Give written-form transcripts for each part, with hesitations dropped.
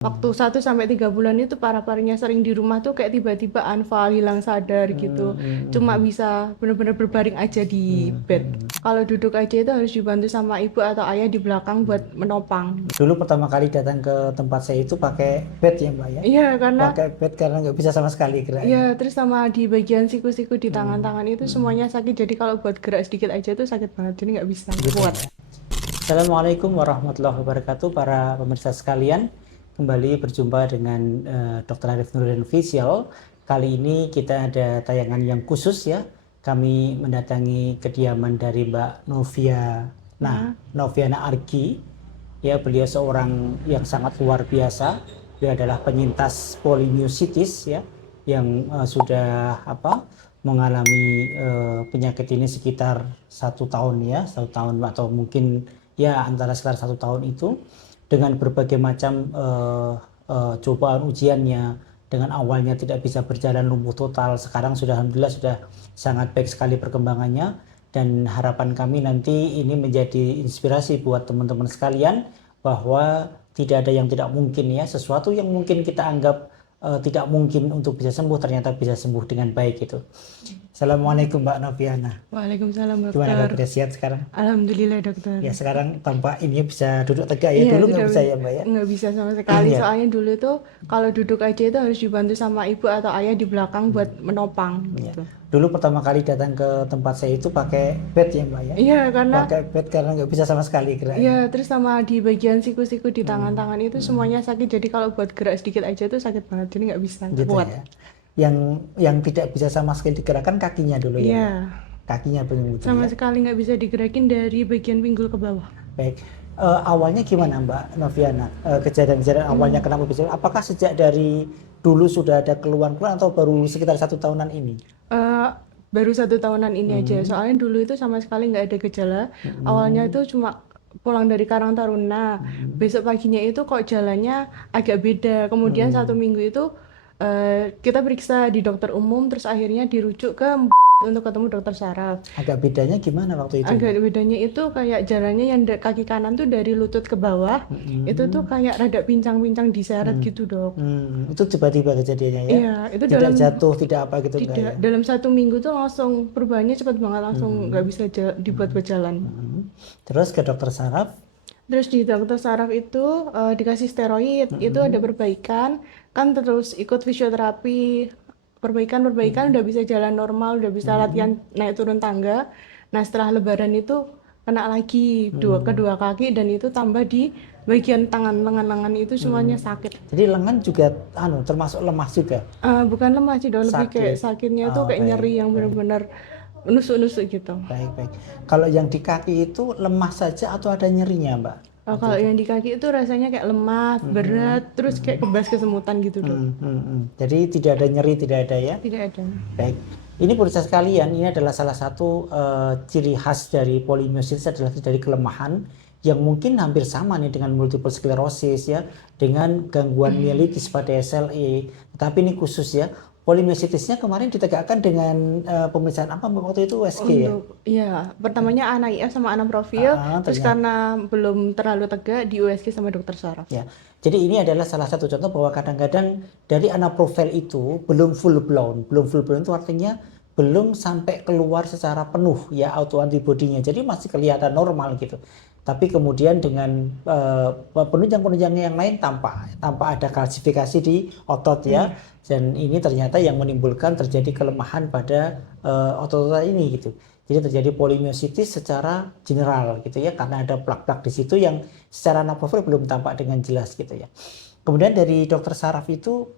Waktu 1 sampai 3 bulan itu parah-parahnya sering di rumah tuh kayak tiba-tiba anfal, hilang sadar gitu. Cuma bisa bener-bener berbaring aja di bed. Kalau duduk aja itu harus dibantu sama ibu atau ayah di belakang buat menopang. Dulu pertama kali datang ke tempat saya itu pakai bed ya Mbak ya. Iya, karena Pakai bed karena nggak bisa sama sekali geraknya. ya terus sama di bagian siku-siku di tangan-tangan itu semuanya sakit. Jadi kalau buat gerak sedikit aja tuh sakit banget. Jadi nggak bisa, nggak Gitu kuat. ya. Assalamualaikum warahmatullahi wabarakatuh para pemirsa sekalian. Kembali berjumpa dengan Dr. Arif Nuruddin Official. Kali ini kita ada tayangan yang khusus ya. Kami mendatangi kediaman dari Mbak Novia. Nah, Noviana Argi. Ya, beliau seorang yang sangat luar biasa. Dia adalah penyintas polimiositis ya, yang sudah mengalami penyakit ini sekitar 1 tahun ya, 1 tahun atau mungkin ya antara sekitar 1 tahun itu, dengan berbagai macam cobaan ujiannya. Dengan awalnya tidak bisa berjalan, lumpuh total, sekarang sudah alhamdulillah sudah sangat baik sekali perkembangannya. Dan harapan kami nanti ini menjadi inspirasi buat teman-teman sekalian bahwa tidak ada yang tidak mungkin ya, sesuatu yang mungkin kita anggap tidak mungkin untuk bisa sembuh ternyata bisa sembuh dengan baik gitu. Assalamualaikum Mbak Noviana. Waalaikumsalam Gimana dokter. kalau udah sehat sekarang? Alhamdulillah dokter. Ya sekarang tampak ini bisa duduk tegak ya, Iya, dulu sudah nggak bisa ya Mbak ya? nggak bisa sama sekali. Iya. Soalnya dulu tuh kalau duduk aja itu harus dibantu sama ibu atau ayah di belakang buat menopang Ya. gitu. Dulu pertama kali datang ke tempat saya itu pakai bed ya Mbak ya? Iya, karena Pakai bed karena nggak bisa sama sekali geraknya. ya terus sama di bagian siku-siku di tangan-tangan itu semuanya sakit. Jadi kalau buat gerak sedikit aja tuh sakit banget. Jadi nggak bisa, nggak Gitu kuat. ya. Yang tidak bisa sama sekali digerakkan kakinya dulu ya Mbak? Iya, Kakinya belum gitu sama ya. sekali nggak bisa digerakin dari bagian pinggul ke bawah. Baik. Awalnya gimana Mbak Noviana? Kejadian-kejadian awalnya kenapa bisa? Apakah sejak dari dulu sudah ada keluhan-keluhan atau baru sekitar 1 tahunan ini? Eh, Baru 1 tahunan ini aja. Soalnya dulu itu sama sekali nggak ada gejala. Awalnya itu cuma pulang dari Karang Taruna. Besok paginya itu kok jalannya agak beda. Kemudian 1 minggu itu kita periksa di dokter umum, terus akhirnya dirujuk ke untuk ketemu dokter saraf. Agak bedanya gimana waktu itu Agak Mbak? bedanya itu kayak jalannya yang kaki kanan tuh dari lutut ke bawah, itu tuh kayak rada pincang-pincang diseret gitu dok. Itu tiba-tiba kejadiannya ya? Iya, itu Tidak jatuh, tidak apa gitu enggak tidak ya? dalam 1 minggu tuh langsung perubahannya cepat banget, langsung nggak bisa dibuat berjalan. Terus ke dokter saraf? Terus di dokter saraf itu dikasih steroid, itu ada perbaikan, kan terus ikut fisioterapi, perbaikan udah bisa jalan normal, udah bisa latihan naik turun tangga. Nah setelah lebaran itu kena lagi kedua kaki dan itu tambah di bagian tangan, lengan-lengan itu semuanya sakit. Jadi lengan juga termasuk lemas juga? Bukan lemah sih dok, lebih kayak Sakit. sakitnya tuh Oh, kayak nyeri yang baik. bener-bener nusuk-nusuk gitu. Baik. Kalau yang di kaki itu lemas saja atau ada nyerinya Mbak? Kalau yang di kaki itu rasanya kayak lemah, berat, terus kayak kebas kesemutan gitu dok. Jadi tidak ada nyeri, tidak ada ya? Tidak ada. Baik. Ini pemirsa sekalian, ini adalah salah satu ciri khas dari polimiositis adalah dari kelemahan yang mungkin hampir sama nih dengan multiple sclerosis ya, dengan gangguan mielitis pada SLE. Tapi ini khusus ya. Polimiositisnya kemarin ditegakkan dengan pemeriksaan apa Mbak, waktu itu USG ya? Untuk ya pertamanya ANA-IF sama ANA profil, terus Ternyata. karena belum terlalu tegak di USG sama dokter saraf. Ya, jadi ini adalah salah satu contoh bahwa kadang-kadang dari anaprofil itu belum full blown itu artinya belum sampai keluar secara penuh ya autoantibodinya, jadi masih kelihatan normal gitu. Tapi kemudian dengan penunjang-penunjang yang lain tampak ada kalsifikasi di otot ya, dan ini ternyata yang menimbulkan terjadi kelemahan pada otot-otot ini gitu. Jadi terjadi polimiositis secara general gitu ya, karena ada plak-plak di situ yang secara anaprofil belum tampak dengan jelas gitu ya. Kemudian dari dokter saraf itu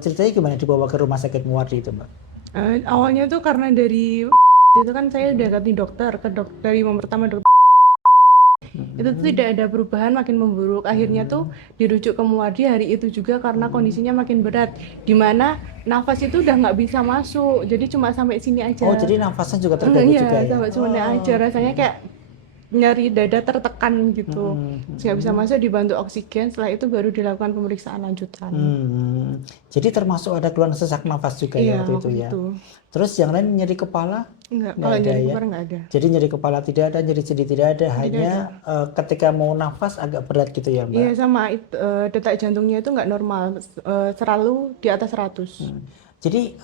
ceritanya gimana dibawa ke rumah sakit Muwardi itu Mbak? Awalnya tuh karena dari itu kan saya udah ganti dokter ke dokter dari yang pertama dokter itu tuh tidak ada perubahan, makin memburuk. Akhirnya tuh dirujuk ke Muwardi hari itu juga karena kondisinya makin berat, dimana nafas itu udah nggak bisa masuk, jadi cuma sampai sini aja. Oh, jadi nafasnya juga terganggu Iya, juga ya? sampai sini aja, rasanya kayak nyari dada tertekan gitu. Terus nggak bisa Hmm. masuk, dibantu oksigen, setelah itu baru dilakukan pemeriksaan lanjutan. Jadi termasuk ada keluhan sesak nafas juga ya Iya, waktu itu waktu ya. itu. Terus yang lain nyeri kepala Enggak, nggak kalau ada nyari ya. kepala nggak ada. Jadi nyeri kepala tidak ada, nyeri sendi tidak ada, Tidak hanya ada. ketika mau nafas agak berat gitu ya Iya, Mbak. sama detak jantungnya itu nggak normal, selalu di atas 100. Jadi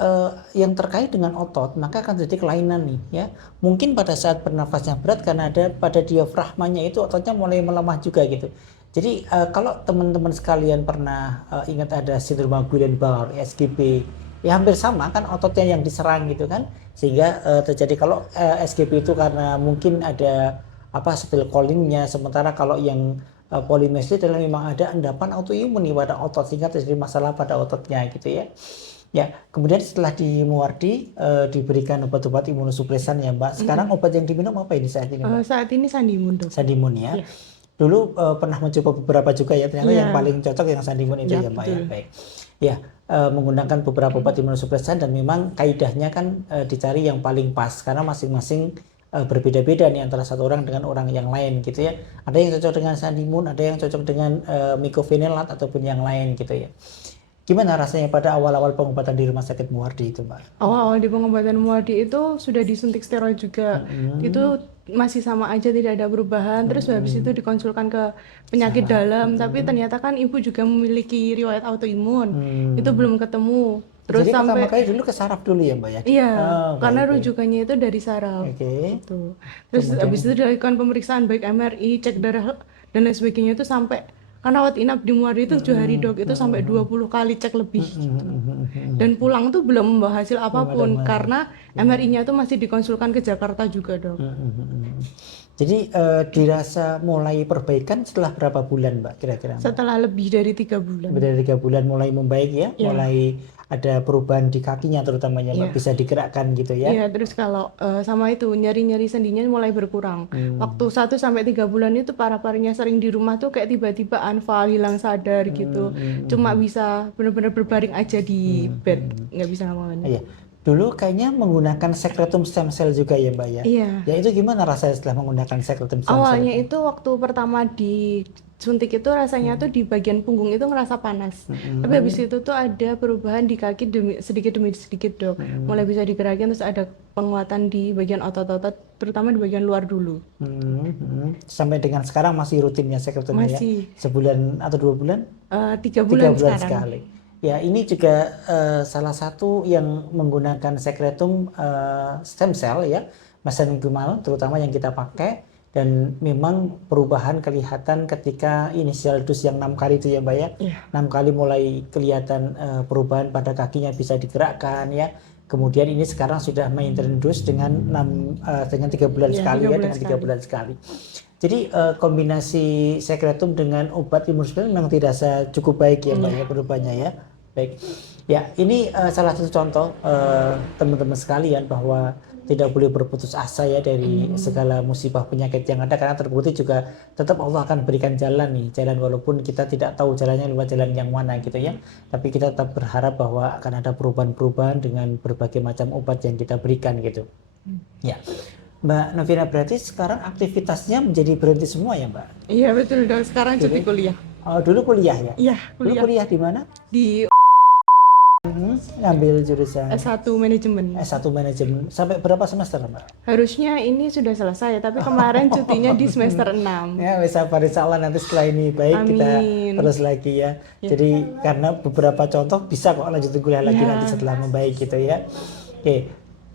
yang terkait dengan otot maka akan terjadi kelainan nih ya. Mungkin pada saat bernafasnya berat karena ada pada diafragmanya itu ototnya mulai melemah juga gitu. Jadi kalau teman-teman sekalian pernah ingat ada sindrom Guillain-Barré (SGB), ya hampir sama kan ototnya yang diserang gitu kan, sehingga terjadi kalau SGB itu karena mungkin ada apa acetylcholinenya, sementara kalau yang polimestris adalah memang ada endapan autoimun pada otot sehingga terjadi masalah pada ototnya gitu ya. Ya, kemudian setelah di Muwardi diberikan obat-obat imunosupresan ya Mbak. Sekarang obat yang diminum apa ini saat ini Mbak? Saat ini Sandimun, Dok. Sandimun ya. Iya. Dulu pernah mencoba beberapa juga ya, ternyata yang Iya. paling cocok yang Sandimun itu Ya, ya Mbak ya. betul. Baik. Ya, menggunakan beberapa obat imunosupresan dan memang kaidahnya kan dicari yang paling pas karena masing-masing berbeda-beda nih antara satu orang dengan orang yang lain gitu ya. Ada yang cocok dengan Sandimun, ada yang cocok dengan mycophenolate ataupun yang lain gitu ya. Gimana rasanya pada awal-awal pengobatan di rumah sakit Muwardi itu, Mbak? Awal-awal di pengobatan Muadi itu sudah disuntik steroid juga. Itu masih sama aja, tidak ada perubahan. Terus habis itu dikonsulkan ke penyakit dalam, tapi ternyata kan ibu juga memiliki riwayat autoimun. Itu belum ketemu. Terus Jadi pertama sampai kali dulu ke saraf dulu ya, Mbak ya? iya, Oh, karena baik, baik. rujukannya itu dari saraf. Oke. Gitu. Terus Kemudian habis itu dilakukan pemeriksaan baik MRI, cek darah dan lain sebagainya itu sampai karena rawat inap di Muardi itu 7 hari, Dok. Itu sampai 20 kali cek lebih gitu. Dan pulang tuh belum membawa hasil apapun karena MRI-nya tuh masih dikonsulkan ke Jakarta juga, Dok. Jadi dirasa mulai perbaikan setelah berapa bulan, Mbak, kira-kira? Mbak? Setelah lebih dari 3 bulan. Dari 3 bulan mulai membaik ya, Iya. mulai ada perubahan di kakinya terutamanya, Mbak, Iya. bisa digerakkan gitu ya. Iya, terus kalau sama itu nyari-nyari sendinya mulai berkurang. Waktu 1 sampai 3 bulan itu parah-parahnya sering di rumah tuh kayak tiba-tiba anfal, hilang sadar gitu. Cuma bisa benar-benar berbaring aja di bed, nggak bisa ngapa-ngapain. Iya. Dulu kayaknya menggunakan secretum stem cell juga ya, Mbak ya. Iya. Ya itu gimana rasanya setelah menggunakan secretum stem cell? Awalnya itu waktu pertama disuntik itu rasanya tuh di bagian punggung itu ngerasa panas. Tapi habis itu tuh ada perubahan di kaki sedikit demi sedikit, Dok. Mulai bisa digerakin, terus ada penguatan di bagian otot-otot, terutama di bagian luar dulu. Sampai dengan sekarang masih rutinnya secretum ya? Masih. Sebulan atau 2 bulan? 3 3 bulan bulan sekarang. sekali. Ya, ini juga salah satu yang menggunakan secretum stem cell ya, mesenchymal terutama yang kita pakai, dan memang perubahan kelihatan ketika initial dose yang 6 kali itu ya Mbak ya. Iya. 6 kali mulai kelihatan perubahan pada kakinya bisa digerakkan ya. Kemudian ini sekarang sudah maintenance dose dengan 3 bulan Iya, sekali 3 ya, bulan dengan 3 sekali. bulan sekali. Jadi kombinasi secretum dengan obat imunosupresan memang dirasa cukup baik ya Mbak ya perubahannya ya. Baik. Ya, ini salah satu contoh teman-teman sekalian bahwa tidak boleh berputus asa ya dari segala musibah penyakit yang ada, karena terbukti juga tetap Allah akan berikan jalan nih, jalan walaupun kita tidak tahu jalannya lewat jalan yang mana gitu ya. Tapi kita tetap berharap bahwa akan ada perubahan-perubahan dengan berbagai macam obat yang kita berikan gitu. Ya. Mbak Novina, berarti sekarang aktivitasnya menjadi berhenti semua ya Mbak? Iya, betul, Dok. Sekarang cuti kuliah. Dulu kuliah ya? Iya, Dulu kuliah kuliah di mana? di Ngambil jurusan S1 manajemen. S1 manajemen. Sampai berapa semester Mbak? Harusnya ini sudah selesai, tapi kemarin cutinya di semester 6. Ya, wes sabar, insyaallah nanti setelah ini baik kita Amin. terus lagi ya. Jadi karena beberapa contoh bisa kok lanjutin kuliah lagi nanti setelah membaik gitu ya. Oke.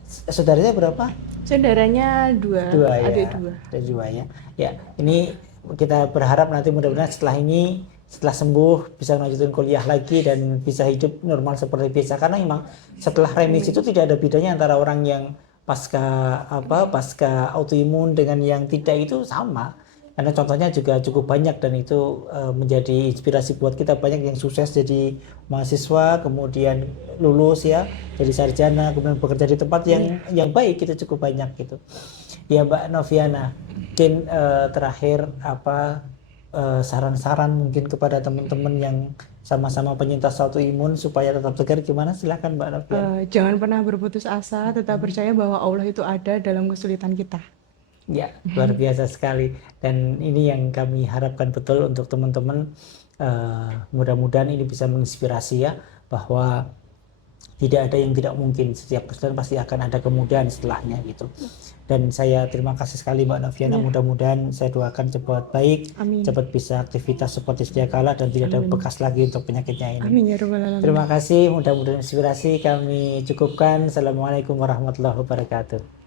Saudaranya berapa? Saudaranya 2, Dua ya. adik 2. Ada 2 ya. Ya, ini kita berharap nanti mudah-mudahan setelah ini, setelah sembuh bisa lanjutin kuliah lagi dan bisa hidup normal seperti biasa, karena memang setelah remisi itu tidak ada bedanya antara orang yang pasca autoimun dengan yang tidak, itu sama, karena contohnya juga cukup banyak dan itu menjadi inspirasi buat kita. Banyak yang sukses jadi mahasiswa, kemudian lulus ya jadi sarjana, kemudian bekerja di tempat yang baik, itu cukup banyak gitu ya. Mbak Noviana, mungkin terakhir apa saran-saran mungkin kepada teman-teman yang sama-sama penyintas autoimun supaya tetap segar, gimana? Silakan Mbak Noviana. Jangan pernah berputus asa, tetap percaya bahwa Allah itu ada dalam kesulitan kita. Ya, luar biasa sekali. Dan ini yang kami harapkan betul untuk teman-teman. Mudah-mudahan ini bisa menginspirasi ya, bahwa tidak ada yang tidak mungkin. Setiap kesulitan pasti akan ada kemudahan setelahnya gitu. Dan saya terima kasih sekali Mbak Noviana. Ya. Mudah-mudahan saya doakan cepat baik, Amin. cepat bisa aktivitas seperti sedia kala dan tidak ada bekas lagi untuk penyakitnya ini. Amin ya rabbal alamin. Terima kasih, mudah-mudahan inspirasi kami cukupkan. Assalamualaikum warahmatullahi wabarakatuh.